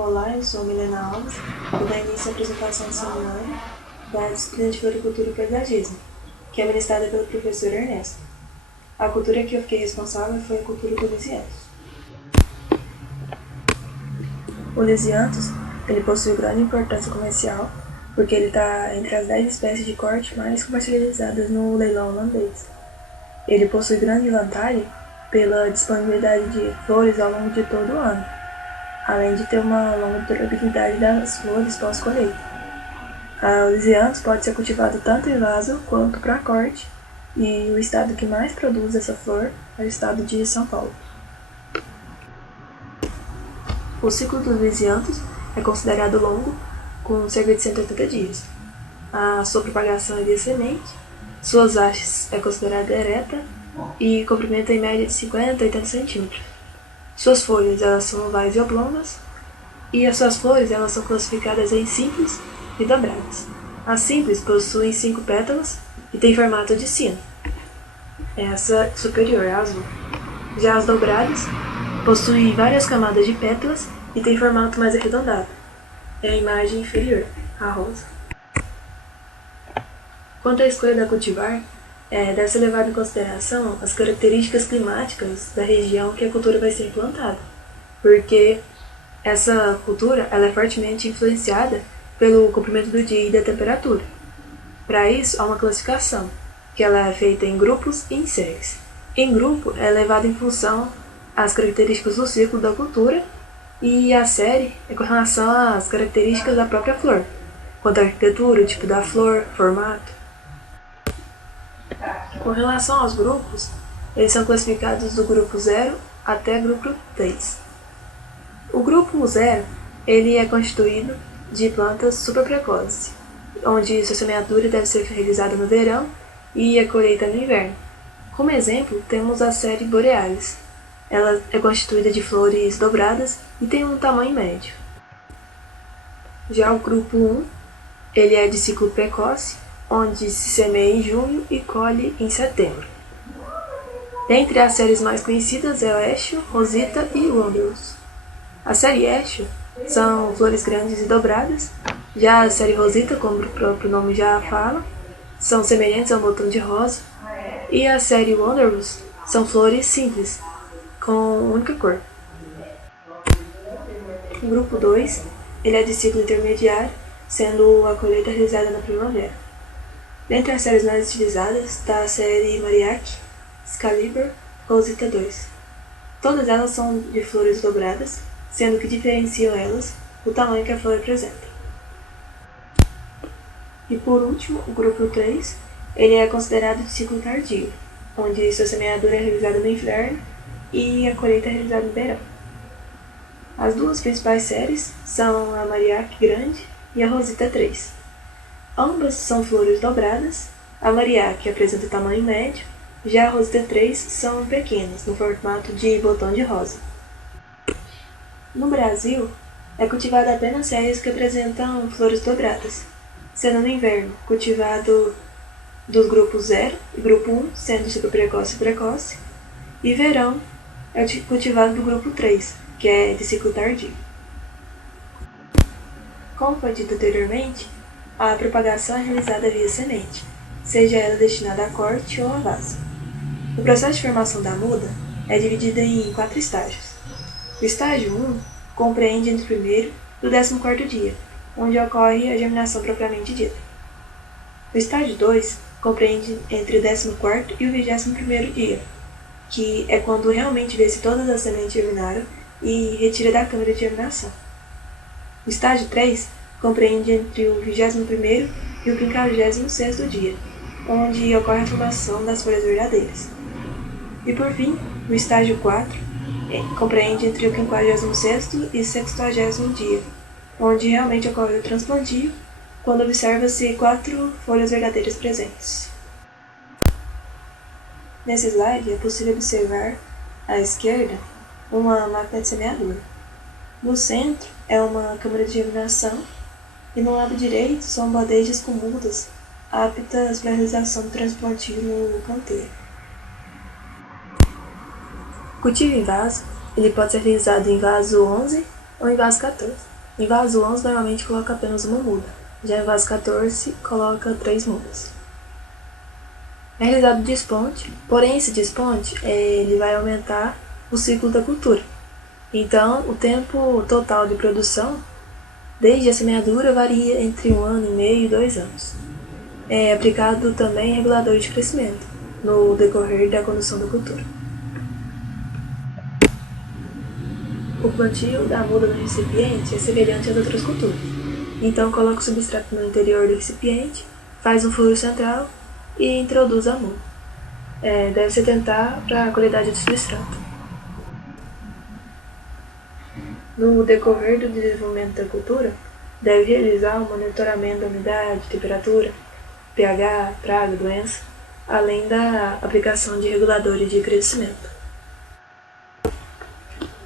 Olá, eu sou Milena Alves e vou dar início à apresentação do seminário da disciplina de Floricultura e Paisagismo, que é ministrada pelo professor Ernesto. A cultura que eu fiquei responsável foi a cultura do Lisianthus. O Lisianthus ele possui grande importância comercial porque ele está entre as 10 espécies de corte mais comercializadas no leilão holandês. Ele possui grande vantagem pela disponibilidade de flores ao longo de todo o ano, além de ter uma longa durabilidade das flores pós-colheita. O Lisianthus pode ser cultivado tanto em vaso quanto para corte, e o estado que mais produz essa flor é o estado de São Paulo. O ciclo dos Lisianthus é considerado longo, com cerca de 180 dias. A sua propagação é via semente, suas hastes é considerada ereta e comprimento em média de 50 a 80 centímetros. Suas folhas elas são ovais e oblongas, e as suas flores elas são classificadas em simples e dobradas. As simples possuem 5 pétalas e têm formato de sino. Essa superior é azul. Já as dobradas possuem várias camadas de pétalas e têm formato mais arredondado. É a imagem inferior, a rosa. Quanto à escolha da cultivar, deve ser levado em consideração as características climáticas da região que a cultura vai ser implantada, porque essa cultura ela é fortemente influenciada pelo comprimento do dia e da temperatura. Para isso, há uma classificação, que ela é feita em grupos e em séries. Em grupo, é levado em função às características do ciclo da cultura, e a série é com relação às características da própria flor, quanto à arquitetura, o tipo da flor, formato. Com relação aos grupos, eles são classificados do grupo 0 até grupo 3. O grupo 0 ele é constituído de plantas super precoces, onde sua semeadura deve ser realizada no verão e a colheita no inverno. Como exemplo, temos a série Borealis. Ela é constituída de flores dobradas e tem um tamanho médio. Já o grupo 1, ele é de ciclo precoce, onde se semeia em junho e colhe em setembro. Dentre as séries mais conhecidas é o Eschio, Rosita e Wondrous. A série Eschio são flores grandes e dobradas, já a série Rosita, como o próprio nome já fala, são semelhantes ao botão de rosa, e a série Wondrous são flores simples, com única cor. O grupo 2 ele é de ciclo intermediário, sendo a colheita realizada na primavera. Dentre as séries mais utilizadas está a série Mariachi, Excalibur, Rosita 2. Todas elas são de flores dobradas, sendo que diferenciam elas o tamanho que a flor apresenta. E por último, o grupo 3, ele é considerado de ciclo tardio, onde sua semeadura é realizada no inverno e a colheita é realizada no verão. As duas principais séries são a Mariachi Grande e a Rosita 3. Ambas são flores dobradas, a Mariachi apresenta tamanho médio, já a Rosita 3 são pequenas, no formato de botão de rosa. No Brasil, é cultivada apenas séries que apresentam flores dobradas, sendo no inverno cultivado dos grupos 0 e grupo 1, sendo super precoce e precoce, e verão é cultivado do grupo 3, que é de ciclo tardio. Como foi dito anteriormente, a propagação é realizada via semente, seja ela destinada a corte ou a vaso. O processo de formação da muda é dividido em 4 estágios. O estágio 1 compreende entre o primeiro e o 14º dia, onde ocorre a germinação propriamente dita. O estágio 2 compreende entre o 14º e o 21º dia, que é quando realmente vê-se todas as sementes germinaram e retira da câmara de germinação. O estágio 3 compreende entre o 21º e o 56º dia, onde ocorre a formação das folhas verdadeiras. E por fim, o estágio 4 compreende entre o 56º e 60º dia, onde realmente ocorre o transplantio, quando observa-se 4 folhas verdadeiras presentes. Nesse slide é possível observar, à esquerda, uma máquina de semeadura. No centro é uma câmara de germinação e no lado direito são bandejas com mudas aptas para a realização do transplantio no canteiro. O cultivo em vaso ele pode ser realizado em vaso 11 ou em vaso 14. Em vaso 11, normalmente coloca apenas uma muda. Já em vaso 14, coloca 3 mudas. É realizado o desponte, porém esse desponte ele vai aumentar o ciclo da cultura. Então, o tempo total de produção, desde a semeadura, varia entre 1 ano e meio e 2 anos. É aplicado também regulador de crescimento, no decorrer da condução da cultura. O plantio da muda no recipiente é semelhante às outras culturas. Então, coloca o substrato no interior do recipiente, faz um furo central e introduz a muda. Deve-se atentar para a qualidade do substrato. No decorrer do desenvolvimento da cultura, deve realizar o monitoramento da umidade, temperatura, pH, praga, doença, além da aplicação de reguladores de crescimento.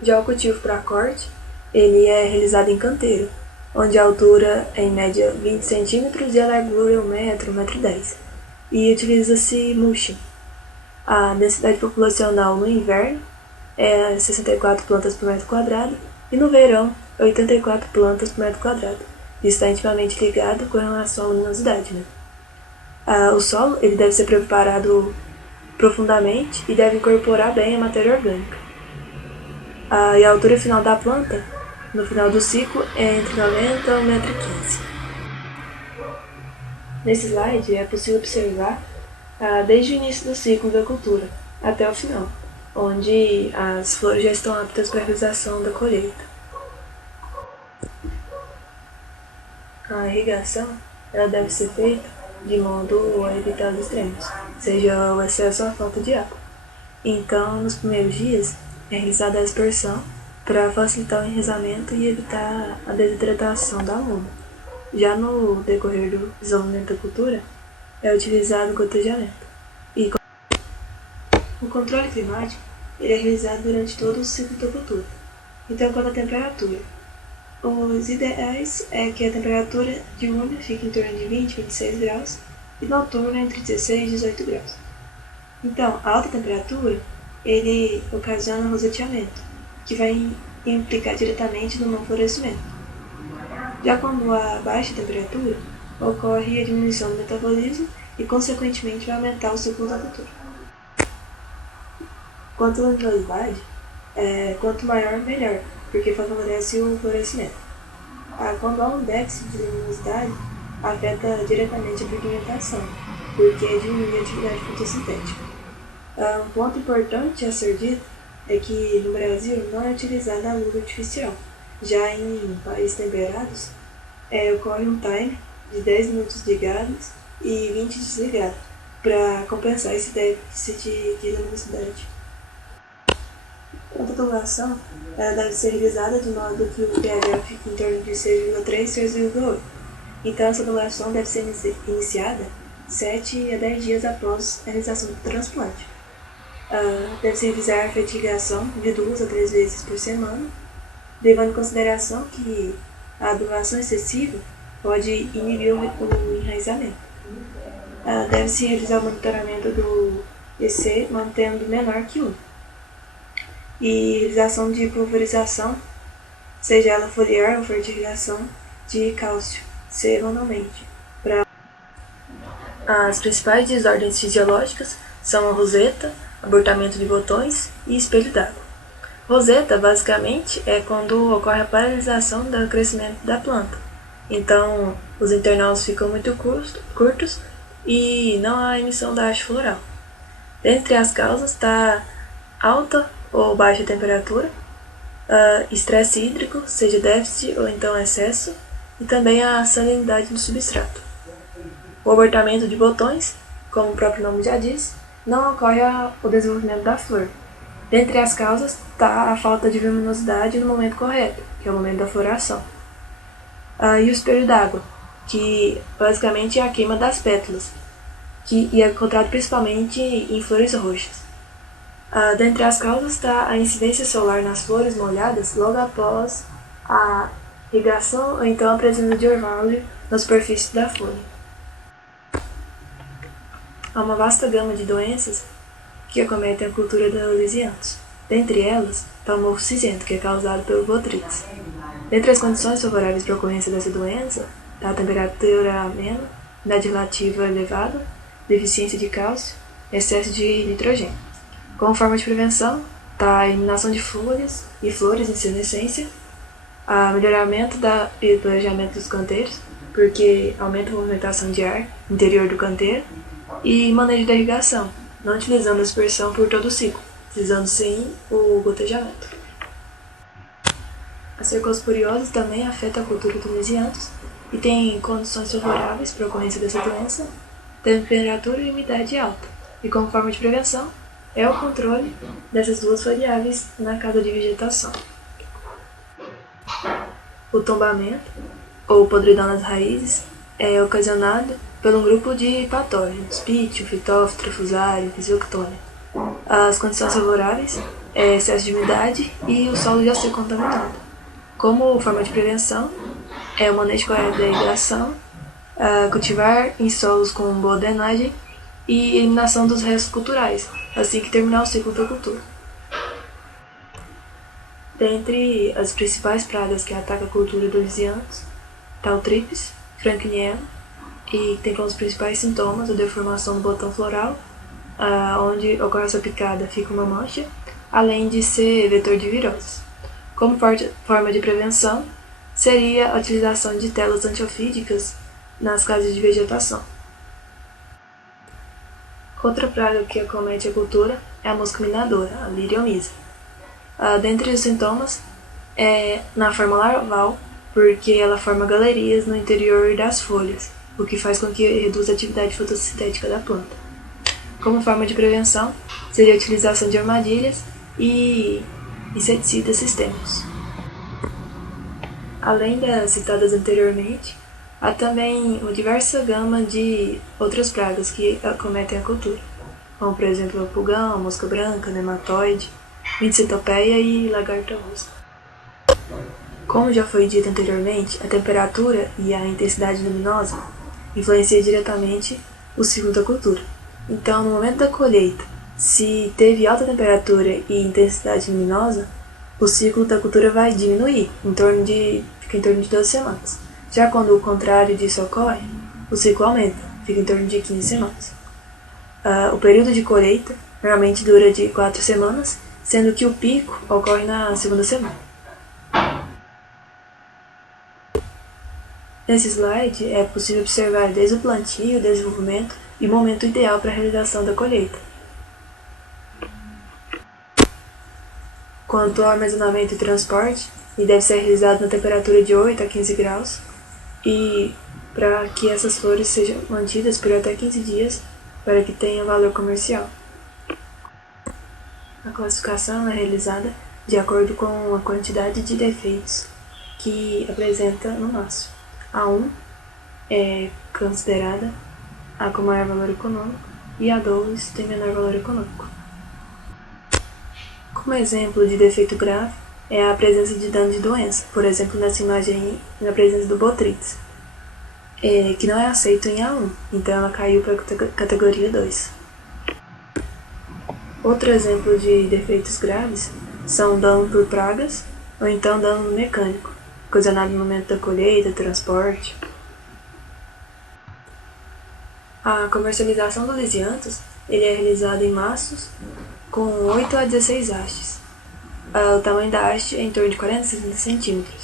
Já o cultivo para corte, ele é realizado em canteiro, onde a altura é em média 20 cm e a largura é 1 metro, 1,10 m. E utiliza-se mulching. A densidade populacional no inverno é 64 plantas por metro quadrado e no verão 84 plantas por metro quadrado. Isso está intimamente ligado com relação à luminosidade. O solo ele deve ser preparado profundamente e deve incorporar bem a matéria orgânica. E a altura final da planta, no final do ciclo, é entre 90 e 1,15 m. Nesse slide é possível observar desde o início do ciclo da cultura até o final, onde as flores já estão aptas para a realização da colheita. A irrigação ela deve ser feita de modo a evitar os extremos, seja o excesso ou a falta de água. Então, nos primeiros dias, é realizada a aspersão para facilitar o enraizamento e evitar a desidratação da muda. Já no decorrer do desenvolvimento da cultura, é utilizado o gotejamento. O controle climático ele é realizado durante todo o ciclo da cultura. Então, quanto à temperatura, os ideais é que a temperatura diurna fique em torno de 20 a 26 graus e noturna entre 16 e 18 graus. Então, a alta temperatura ele ocasiona roseteamento, que vai implicar diretamente no não florescimento. Já quando há baixa temperatura, ocorre a diminuição do metabolismo e, consequentemente, vai aumentar o ciclo da cultura. Quanto à luminosidade, quanto maior, melhor, porque favorece o florescimento. Quando há um déficit de luminosidade, afeta diretamente a pigmentação, porque diminui a atividade fotossintética. Um ponto importante a ser dito é que no Brasil não é utilizada a luz artificial. Já em países temperados, ocorre um time de 10 minutos ligados e 20 desligados, para compensar esse déficit de luminosidade. Quanto à tubulação, ela deve ser realizada de modo que o pH fique em torno de 6,3 e 6,8. Então, essa tubulação deve ser iniciada 7 a 10 dias após a realização do transplante. Deve-se realizar a fertilização de 2 a 3 vezes por semana, levando em consideração que a duração excessiva pode inibir o enraizamento. Deve-se realizar o monitoramento do EC mantendo menor que 1. E realização de pulverização, seja ela foliar ou fertilização de cálcio, semanalmente. As principais desordens fisiológicas são a roseta, abortamento de botões e espelho d'água. Roseta, basicamente, é quando ocorre a paralisação do crescimento da planta. Então, os internaus ficam muito curtos e não há emissão da haste floral. Dentre as causas está alta ou baixa temperatura, estresse hídrico, seja déficit ou então excesso, e também a salinidade do substrato. O abortamento de botões, como o próprio nome já diz, não ocorre o desenvolvimento da flor. Dentre as causas está a falta de luminosidade no momento correto, que é o momento da floração. E o espelho d'água, que basicamente é a queima das pétalas, que é encontrado principalmente em flores roxas. Dentre as causas está a incidência solar nas flores molhadas logo após a irrigação ou então a presença de orvalho na superfície da folha. Há uma vasta gama de doenças que acometem a cultura da lisianthus. Dentre elas está o mofo cinzento, que é causado pelo Botrytis. Dentre as condições favoráveis para a ocorrência dessa doença, está a temperatura amena, umidade relativa elevada, deficiência de cálcio, excesso de nitrogênio. Como forma de prevenção, está a eliminação de folhas e flores em senescência, a melhoramento e planejamento dos canteiros, porque aumenta a movimentação de ar interior do canteiro, e manejo da irrigação, não utilizando a aspersão por todo o ciclo, utilizando sim o gotejamento. A cercosporiose também afeta a cultura dos lisianthus e tem condições favoráveis para a ocorrência dessa doença, temperatura e umidade alta, e como forma de prevenção é o controle dessas duas variáveis na casa de vegetação. O tombamento, ou podridão nas raízes, é ocasionado por um grupo de patógenos, pítio, fitóftora, fusário, fisioctônia. As condições favoráveis é excesso de umidade e o solo já ser contaminado. Como forma de prevenção, é o manejo correto da irrigação, cultivar em solos com boa drenagem e eliminação dos restos culturais, assim que terminar o ciclo da cultura. Dentre as principais pragas que atacam a cultura dos lisianthus, está o Trips frankniana, e tem como os principais sintomas a deformação do botão floral, onde ocorre essa picada fica uma mancha, além de ser vetor de viroses. Como forma de prevenção, seria a utilização de telas antiofídicas nas casas de vegetação. Outra praga que acomete a cultura é a mosca minadora, a Liriomyza. Dentre os sintomas, é na forma larval, porque ela forma galerias no interior das folhas, o que faz com que reduza a atividade fotossintética da planta. Como forma de prevenção, seria a utilização de armadilhas e inseticidas sistêmicos. Além das citadas anteriormente, há também uma diversa gama de outras pragas que acometem a cultura, como por exemplo o pulgão, a mosca branca, nematóide, mintocetopeia e lagarta-rosa. Como já foi dito anteriormente, a temperatura e a intensidade luminosa influenciam diretamente o ciclo da cultura. Então, no momento da colheita, se teve alta temperatura e intensidade luminosa, o ciclo da cultura vai diminuir, fica em torno de 12 semanas. Já quando o contrário disso ocorre, o ciclo aumenta, fica em torno de 15 semanas. O período de colheita normalmente dura de 4 semanas, sendo que o pico ocorre na segunda semana. Nesse slide é possível observar desde o plantio, desenvolvimento e momento ideal para a realização da colheita. Quanto ao armazenamento e transporte, ele deve ser realizado na temperatura de 8 a 15 graus e para que essas flores sejam mantidas por até 15 dias para que tenha valor comercial. A classificação é realizada de acordo com a quantidade de defeitos que apresenta no maço. A 1 é considerada a com maior valor econômico e a 2 tem menor valor econômico. Como exemplo de defeito grave é a presença de dano de doença, por exemplo nessa imagem na presença do Botrytis, que não é aceito em A1, então ela caiu para a categoria 2. Outro exemplo de defeitos graves são dano por pragas ou então dano mecânico, ocasionado no momento da colheita, transporte. A comercialização do lisianthus é realizada em maços com 8 a 16 hastes. O tamanho da haste é em torno de 40 a 60 centímetros,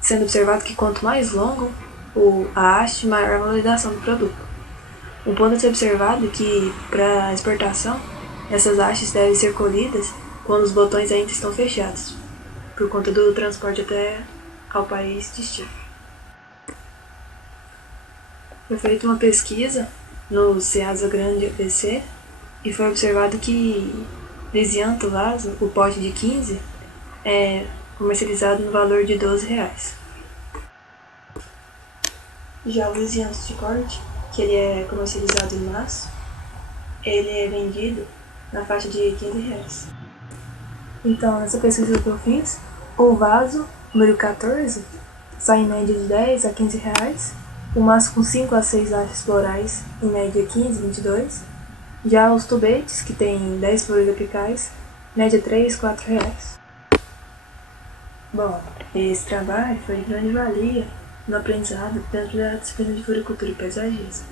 sendo observado que quanto mais longo a haste, maior a valorização do produto. Um ponto a ser observado é que, para exportação, essas hastes devem ser colhidas quando os botões ainda estão fechados, por conta do transporte até ao país destino. Foi feita uma pesquisa no Ceasa Grande APC e foi observado que Lisiantho vaso, o pote de 15, é comercializado no valor de R$12. Já o Lisiantho de corte, que ele é comercializado em maço, ele é vendido na faixa de R$15. Então, nessa pesquisa que eu fiz, o vaso número 14 sai em média de R$10 a R$15, o maço com 5 a 6 hastes florais, em média 15 a 22, já os tubetes, que tem 10 flores apicais, média R$3 a R$4. Bom, esse trabalho foi de grande valia no aprendizado dentro da disciplina de floricultura e paisagismo.